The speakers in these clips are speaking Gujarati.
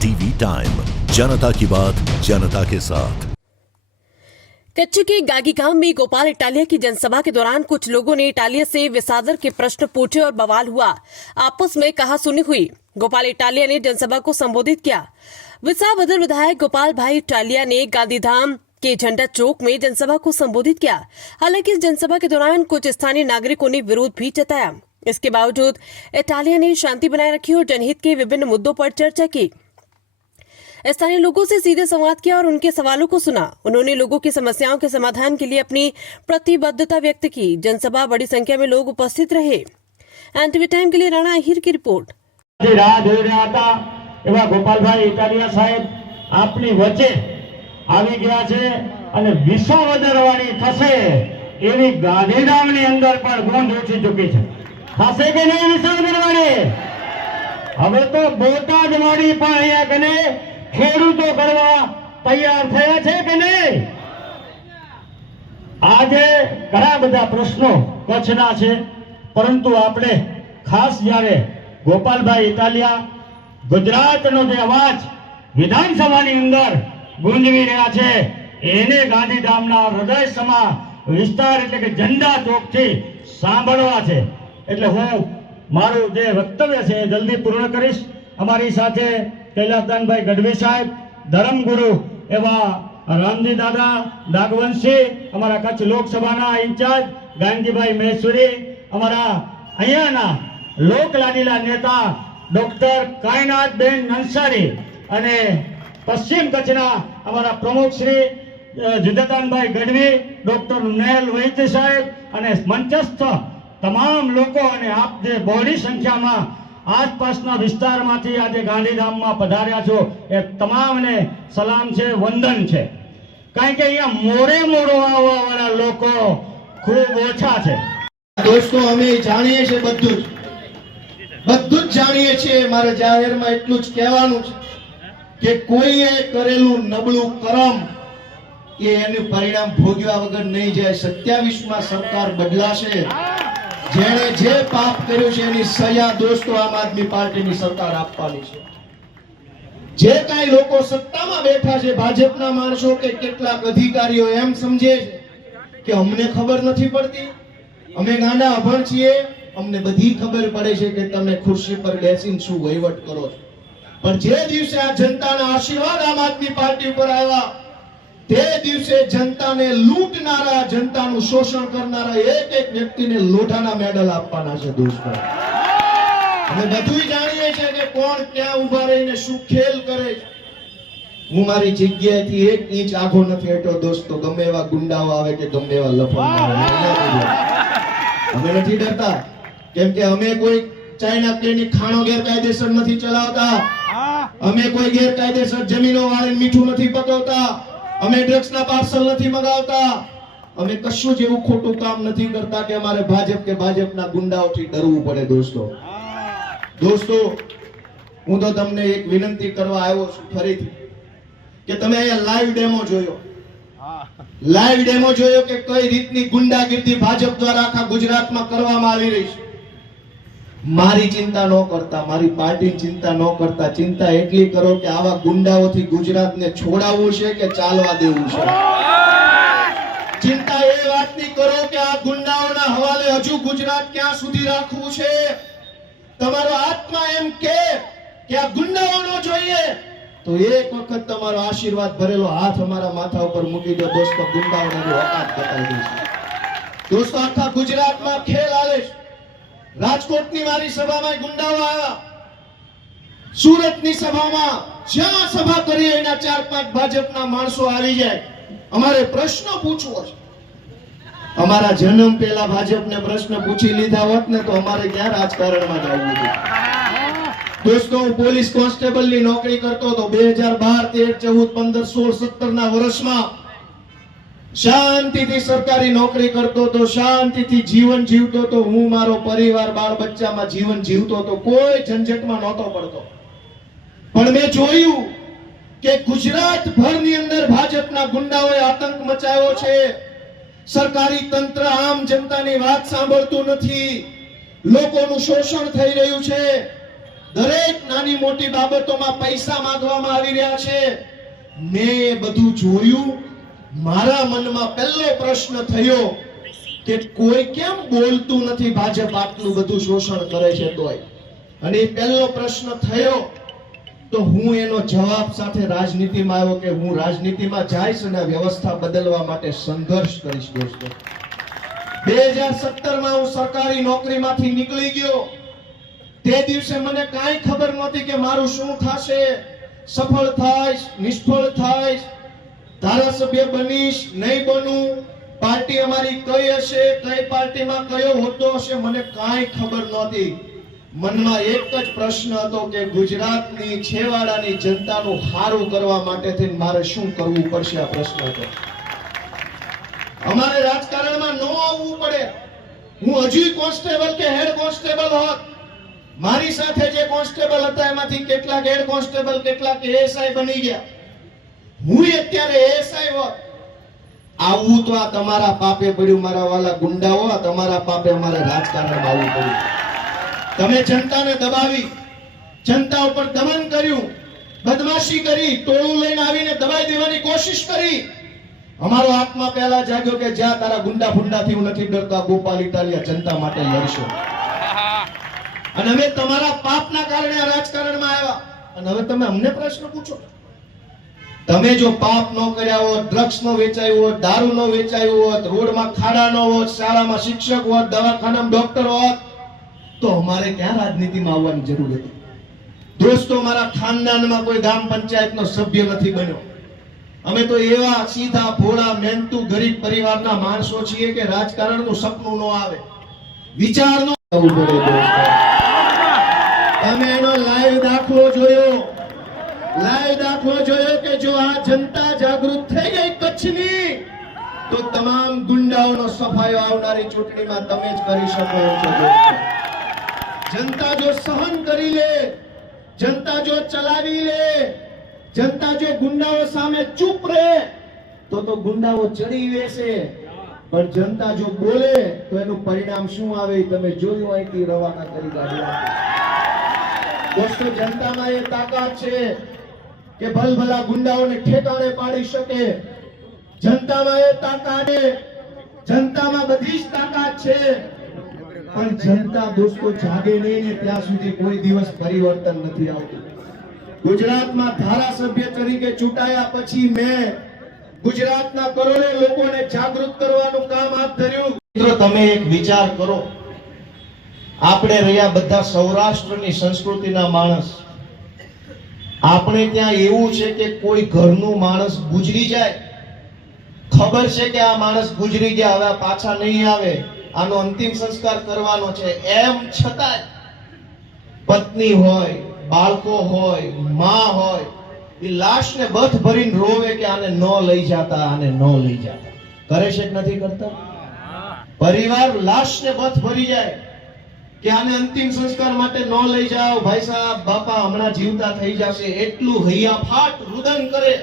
टीवी टाइम, जनता की बात जनता के साथ। कच्छ के गागी गांव में गोपाल इटालिया की जनसभा के दौरान कुछ लोगों ने इटालिया से विसादर के प्रश्न पूछे और बवाल हुआ। आपस में कहासुनी हुई। गोपाल इटालिया ने जनसभा को संबोधित किया। विसावदर विधायक गोपाल भाई इटालिया ने गांधीधाम के झंडा चौक में जनसभा को संबोधित किया। हालांकि इस जनसभा के दौरान कुछ स्थानीय नागरिकों ने विरोध भी जताया। इसके बावजूद इटालिया ने शांति बनाए रखी और जनहित के विभिन्न मुद्दों पर चर्चा की। स्थानीय लोगों से सीधे संवाद किया और उनके सवालों को सुना। उन्होंने लोगों की समस्याओं के समाधान के लिए अपनी प्रतिबद्धता व्यक्त की। जनसभा बड़ी संख्या में लोग उपस्थित रहे। एनटीवी टाइम के लिए राणा अहिर की रिपोर्ट। गोपालभाई इटालिया साहेब आपनी वच्चे આવી ગયા છે અને વિસાવદરવાણી થશે એવી ગાંધીધામની અંદર પણ ગૂંજ ઉઠી ચૂકી છે। થશે કે નહીં વિસાવદરવાણી? હવે તો બોટાદવાળી પણ અહીંયા કને ખેડૂતો કરવા તૈયાર થયા છે કે નહીં? આજે ઘણા બધા પ્રશ્નો કચ્છના છે, પરંતુ આપણે ખાસ જ્યારે ગોપાલભાઈ ઇટાલિયા ગુજરાતનો જે અવાજ વિધાનસભાની અંદર ગુંજવી રહ્યા છે એને ગાંધીધામના હૃદય સમા વિસ્તાર એટલે કે ઝંડા ચોકથી સાંભળવા છે। એટલે હું મારું જે વક્તવ્ય છે એ જલ્દી પૂર્ણ કરીશ। અમારી સાથે કૈલાસદાનભાઈ ગઢવી સાહેબ, ધર્મગુરુ એવા રામજી દાદા નાગવંશી, અમારા કચ્છ લોકસભાના ઇન્ચાર્જ ગાંધીભાઈ મહેશ્વરી, અમારા અહીંયાના લોકલાડીલા नेता ડોક્ટર કાયનાથબેન અંસારી અને પશ્ચિમ કચ્છના અમારા પ્રમુખ શ્રી જુદતાનભાઈ ગઢવી, ડોક્ટર નેલ વૈદ્ય સાહેબ અને મંચસ્થ તમામ લોકો અને આપ જે બહોળી સંખ્યામાં આસપાસના વિસ્તારમાંથી આજે ગાંધીધામમાં પધાર્યા છો એ તમામને સલામ છે, વંદન છે। કારણ કે અહીંયા મોડે મોડો આવવાવાળા લોકો ખૂબ ઓછા છે। दोस्तों અમે જાણીએ છીએ બધું જ જાણીએ છીએ। મારે જાહેરમાં એટલું જ કહેવાનું છે કે કોઈએ કરેલું નબળું કરમ એ એનું પરિણામ ભોગવ્યા વગર નહીં જાય। 27માં સરકાર બદલાશે। જેણે જે પાપ કર્યું છે એની સજા દોસ્તો આમ આદમી પાર્ટીની સરકાર આપવાની છે। જે કાંઈ લોકો સત્તામાં બેઠા છે, ભાજપના માણસો કે કેટલાક અધિકારીઓ એમ સમજે છે કે અમને ખબર નથી પડતી, અમે ગાંડા અભણ છીએ, અમને બધી ખબર પડે છે કે તમે ખુરશી પર બેસીને શું વહીવટ કરો છો। पर जे दिवसे आ जनताना आशीर्वाद आम आदमी पार्टी पर आया ते दिवसे जनता ने लूटनारा, जनतानु शोषण करनारा एक एक व्यक्ति ने लोढ़ाना मेडल आपवाना छे। दोस्तों અમે બધું જાણીએ છે કે કોણ ક્યાં ઊભા રહીને શું ખેલ કરે છે। હું મારી જગ્યાએથી 1 ઇંચ આઘો નથી હટ્યો દોસ્તો। ગમે એવા ગુંડાઓ આવે કે ગમે એવા લફંગો આવે, અમે નથી ડરતા, કેમ કે અમે કોઈ ચાઇના પ્લેનની ખાણો ગેરકાયદેસર નથી ચલાવતા, અમે કોઈ ગેરકાયદેસર જમીનો વાળીને મીઠું નથી પકવતા, અમે ડ્રગ્સના પાર્સલ નથી મંગાવતા, અમે કશું જ એવું ખોટું કામ નથી કરતા કે અમારે ભાજપ કે ભાજપના ગુંડાઓથી ડરવું પડે। દોસ્તો હું તો તમને એક વિનંતી કરવા આવ્યો છું ફરીથી કે તમે અહીંયા લાઈવ ડેમો જોયો કે કઈ રીતની ગુંડાગીરી ભાજપ દ્વારા આખા ગુજરાતમાં કરવામાં આવી રહી છે। મારી चिंता न करता, मारी पार्टी चिंता न करता, चिंता एटली करो कि आवा गुंडाओथी गुजरातने छोड़ावવું છે કે ચાલવા દેવું છે। चिंता ए वातनी करो कि आ गुंडाओना हवाले हजू गुजरात क्यां सुधी राखવું છે। તમારો આત્મા એમ કે આ ગુંડાઓ નો જોઈએ તો એક વખત તમારો આશીર્વાદ ભરેલો હાથ અમારા માથા ઉપર મૂકી દો દોસ્તો। ગુંડાઓની औकात બતાવી દઈશું દોસ્તો। આખા ગુજરાતમાં ખેલ આલે છે। રાજકોટની મારી સભામાં ગુંડાઓ આવ્યા, સુરતની સભામાં જ્યાં સભા કરી એના 4-5 ભાજપના માણસો આવી જાય। અમારે પ્રશ્ન પૂછવો છે। અમારા જન્મ પહેલા ભાજપને પ્રશ્ન પૂછી લીધા હોત ને તો અમારે ક્યાં રાજકારણમાં જવું હતું। દોસ્તો હું પોલીસ કોન્સ્ટેબલની નોકરી કરતો હતો 2012, 13, 14, 15, 16, 17ના વર્ષમાં। શાંતિથી સરકારી નોકરી કરતો તો, શાંતિથી જીવન જીવતો તો, હું મારો પરિવાર બાળ બચ્ચામાં જીવન જીવતો તો, કોઈ ઝંઝટમાં નહોતો પડતો। પણ મેં જોયું કે ગુજરાત ભરની અંદર ભાજપના ગુંડાઓએ આતંક મચાવ્યો છે। સરકારી તંત્ર આમ જનતાની વાત સાંભળતું નથી, લોકોનું શોષણ થઈ રહ્યું છે। દરેક નાની મોટી બાબતોમાં પૈસા માંગવામાં આવી રહ્યા છે. મેં એ બધું જોયું. મારા મનમાં પહેલો પ્રશ્ન થયો કે કોઈ કેમ બોલતું નથી, ભાજપ આટલું બધું શોષણ કરે છે તોય. અને એ પહેલો પ્રશ્ન થયો તો હું એનો જવાબ સાથે રાજનીતિમાં આવ્યો કે હું રાજનીતિમાં જઈશ અને વ્યવસ્થા બદલવા માટે સંઘર્ષ કરીશ. દોસ્તો, 2017માં હું સરકારી નોકરીમાંથી નીકળી ગયો. તે દિવસે મને કાંઈ ખબર નહોતી કે મારું શું થશે, સફળ થાઈશ, નિષ્ફળ થાઈશ, ધારાસભ્ય બનીશ, નહીં બનું, પાર્ટી અમારી કઈ હશે, કઈ પાર્ટીમાં કયો હોદ્દો હશે, મને કાંઈ ખબર નહોતી. મનમાં એક જ પ્રશ્ન હતો કે ગુજરાતની છેવાડાની જનતાનું સારું કરવા માટે મારે શું કરવું પડશે. આ પ્રશ્ન હતો. અમારે રાજકારણમાં ન આવવું પડે. હું હજી કોન્સ્ટેબલ કે હેડ કોન્સ્ટેબલ હોત, મારી સાથે જે કોન્સ્ટેબલ હતા એમાંથી કેટલાક હેડ કોન્સ્ટેબલ, કેટલાક એએસઆઈ બની ગયા. હું અત્યારે એએસઆઈ હોત. આવું તો આ તમારા પાપે પડ્યું મારા વાલા ગુંડાઓ. આ તમારા પાપે અમારે રાજકારણમાં આવવું પડ્યું. તમે જનતાને દબાવી, જનતા ઉપર દમન કર્યું, બદમાશી કરી, ટોળું લઈને આવીને દબાઈ દેવાની કોશિશ કરી. અમારો આત્મા પહેલા જાગ્યો કે જ્યાં તારા ગુંડા ફુંડાથી હું નથી ડરતો, ગોપાલ ઇટાલિયા જનતા માટે લડશો. અને અમે તમારા પાપના કારણે આ રાજકારણમાં આવ્યા. અને હવે તમે અમને પ્રશ્ન પૂછો, તમે જો પાપ ન કર્યા હોત, ડ્રગ્સ નો વેચાયું હોત, દારૂ નો વેચાયું હોત, રોડમાં ખાડા ન હોત, શાળામાં શિક્ષક હોત, દવાખાનામાં ડોક્ટર હોત, તો અમારે ક્યાં રાજનીતિમાં આવવાની જરૂર હતી? દોસ્તો, મારા ખાનદાનમાં કોઈ ગ્રામ પંચાયતનો સભ્ય નથી બન્યો. અમે તો એવા સીધા ભોળા મહેનતુ ગરીબ પરિવારના માણસો છીએ કે રાજકારણનું સપનું ન આવે, વિચાર ન આવવું પડે. દોસ્તો, તમે એનો લાઈવ દાખલો જોયો, કે જો આ જનતા જાગૃત થઈ ગઈ કચ્છની, તો તમામ ગુંડાઓનો સફાયો આવનારી ચૂંટણીમાં તમે જ કરી શકો છો. દોસ્તો, જનતા જો સહન કરી લે, જનતા જો ચલાવી લે, જનતા જો ગુંડાઓ સામે ચૂપ રહે તો ગુંડાઓ ચડી બેસે. પણ જનતા જો બોલે તો એનું પરિણામ શું આવે તમે જોયું. અહીંથી રવાના કરી ગાડી. દોસ્તો, જનતામાં એ તાકાત છે કે ભલભલા ગુંડાઓને ઠેકાણે પાડી શકે. જનતામાં એ તાકાત છે, જનતામાં બધી જ તાકાત છે. પણ જનતા દોસ્તો જાગે નહીં ને ત્યાં સુધી કોઈ દિવસ પરિવર્તન નથી આવતું. ગુજરાતમાં ધારાસભ્ય તરીકે ચૂંટાયા પછી મેં ગુજરાતના કરોડો લોકોને જાગૃત કરવાનું કામ હાથ ધર્યું. મિત્રો, તમે એક વિચાર કરો, આપણે રહ્યા બધા સૌરાષ્ટ્રની સંસ્કૃતિના માણસ. આપણે ત્યાં એવું છે કે કોઈ ઘરનું માણસ ગુજરી જાય, ખબર છે કે આ માણસ ગુજરી ગયા, હવે પાછા નહીં આવે, આનો અંતિમ સંસ્કાર કરવાનો છે, એમ છતાં પત્ની હોય, બાળકો હોય, માં હોય, એ લાશને બથ ભરીને રોવે કે આને ન લઈ જતા, આને ન લઈ જતા. કરે છે કે નથી કરતા? પરિવાર લાશને બથ ભરી જાય કે આને અંતિમ સંસ્કાર માટે ન લઈ જાઓ, ભાઈ સાહેબ, બાપા હમણાં જીવતા થઈ જશે, એટલું હૈયાફાટ રુદન કરે.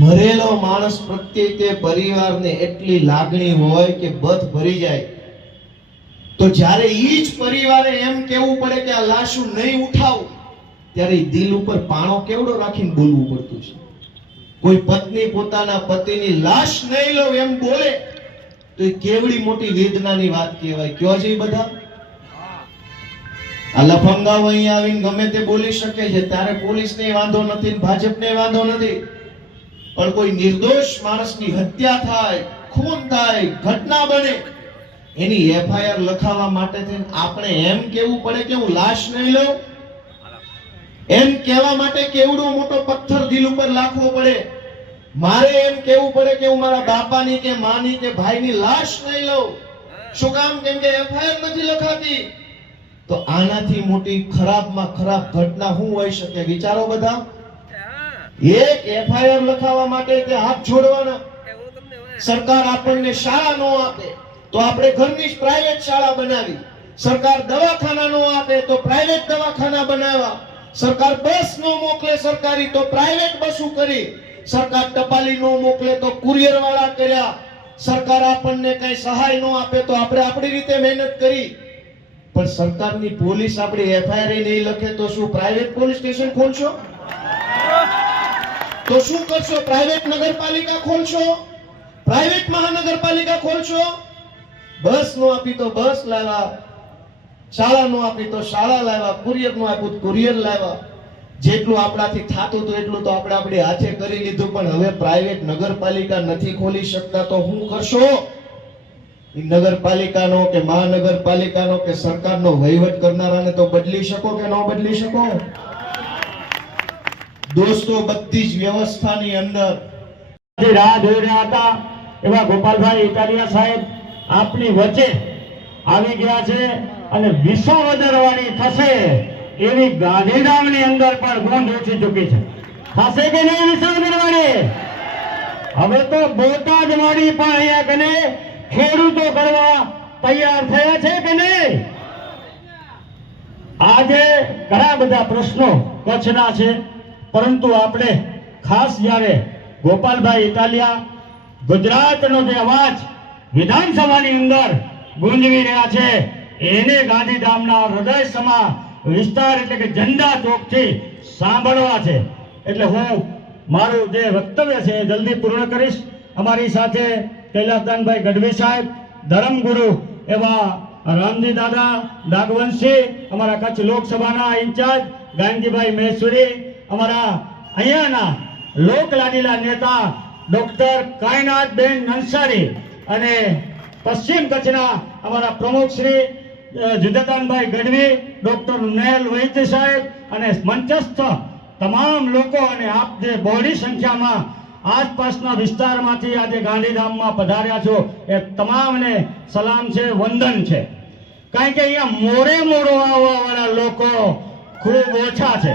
મરેલો માણસ પ્રત્યે તે પરિવારને એટલી લાગણી હોય કે બથ ભરી જાય. તો જ્યારે ઈ જ પરિવારે એમ કેવું પડે કે આ લાશું નહીં ઉઠાવું, ત્યારે દિલ ઉપર પાણો કેવડો રાખીને બોલવું પડતું છે. કોઈ પત્ની પોતાના પતિની લાશ નહીં લો એમ બોલે તો એ કેવડી મોટી વેદનાની વાત કહેવાય. કયો છે બધા આ લફંગાઓ અહીં આવીને ગમે તે બોલી શકે છે, ત્યારે પોલીસને વાંધો નથી, ભાજપને વાંધો નથી. પણ કોઈ નિર્દોષ માણસની હત્યા થાય, ખૂન થાય, ઘટના બને, એની એફઆઈઆર લખાવવા માટે આપણે એમ કેવું પડે કે હું લાશ નહીં લઉં? એમ કહેવા માટે કેવડો મોટો પથ્થર દિલ ઉપર લાખવો પડે? મારે એમ કેવું પડે કે હું મારા બાપાની કે માની કે ભાઈની લાશ નહીં લઉં. શું કામ? કેમ કે એફઆઈઆર નથી લખાતી. તો આનાથી મોટી ખરાબમાં ખરાબ ઘટના શું હોઈ શકે? વિચારો બધા. એક એફઆઈઆર લખાવવા માટે તે હાથ જોડવાના. સરકાર આપણને શાળા નો આપે તો આપણે ઘરની જ પ્રાઇવેટ શાળા બનાવી. સરકાર દવાખાના નો આપે તો પ્રાઇવેટ દવાખાના બનાવવા. સરકાર બસ નો મોકલે સરકારી તો પ્રાઇવેટ બસો કરી. સરકાર ટપાલી નો મોકલે તો કુરિયર વાળા કર્યા. સરકાર આપણને કઈ સહાય નો આપે તો આપણે આપણી રીતે મહેનત કરી. પણ સરકારની પોલીસ આપણી એફઆઈઆર નહીં લખે તો શું પ્રાઇવેટ પોલીસ સ્ટેશન ખોલશો? તો શું કરશો? પ્રાઇવેટ નગરપાલિકા ખોલશો? પ્રાઇવેટ મહાનગરપાલિકા ખોલશો? બસ નો આપી તો બસ લાવ્યા, શાળા નો આપી તો શાળા લાવ્યા, કુરિયર નો આપ્યું તો કુરિયર લાવ્યા. જેટલું આપણાથી થાતું હતું એટલું તો આપણે આપણી હાથે કરી લીધું, પણ હવે પ્રાઇવેટ નગરપાલિકા નથી ખોલી શકતા તો શું કરશો? નગરપાલિકાનો કે મહાનગરપાલિકાનો કે સરકારનો વહીવટ કરનારાને તો બદલી શકો કે ન બદલી શકો? દોસ્તો, બધી જ વ્યવસ્થાની અંદર જે રાહ જોઈ રહ્યા હતા એવા ગોપાલભાઈ ઇટાલિયા સાહેબ આપની વચ્ચે આવી ગયા છે અને વિશ્વ વધારવાની થશે એવી ગાંધીધામની અંદર પણ ગૂંજ ઉઠી ચૂકી છે. થશે કે નહીં વિશ્વ વધારવાની? હવે તો બોટાદ વાળી પણ અહીંયા કને ખેડૂતો કરવા તૈયાર થયા છે કે નહીં? આજે ઘણા બધા પ્રશ્નો કચ્છના છે, પરંતુ આપણે ખાસ જ્યારે ગોપાલભાઈ ઇટાલિયા ગુજરાતનો જે અવાજ વિધાનસભાની અંદર ગુંજવી રહ્યા છે એને ગાંધીધામના હૃદય સમા વિસ્તાર એટલે કે ઝંડા ચોકથી સાંભળવા છે. એટલે હું મારું જે વક્તવ્ય છે એ જલ્દી પૂર્ણ કરીશ. અમારી સાથે કૈલાસદાનભાઈ ગઢવી સાહેબ, ધર્મગુરુ એવા રામજી દાદા નાગવંશી, અમારા કચ્છ લોકસભાના ઇન્ચાર્જ ગાંધીભાઈ મહેશ્વરી, અમારા અહીંયાના લોકલાડીલા નેતા ડોક્ટર કાયનાથબેન નંસારી અને પશ્ચિમ કચ્છના અમારા પ્રમુખ શ્રી જુદાદાનભાઈ ગઢવી, ડોક્ટર નેલ વૈદ્ય સાહેબ અને મંચસ્થ તમામ લોકો અને આપ જે બહોળી સંખ્યામાં આસપાસના વિસ્તારમાંથી આજે ગાંધીધામમાં પધાર્યા છો એ તમામને સલામ છે, વંદન છે. કારણ કે અહીંયા મોડે મોડો આવવાવાળા લોકો ખૂબ ઓછા છે.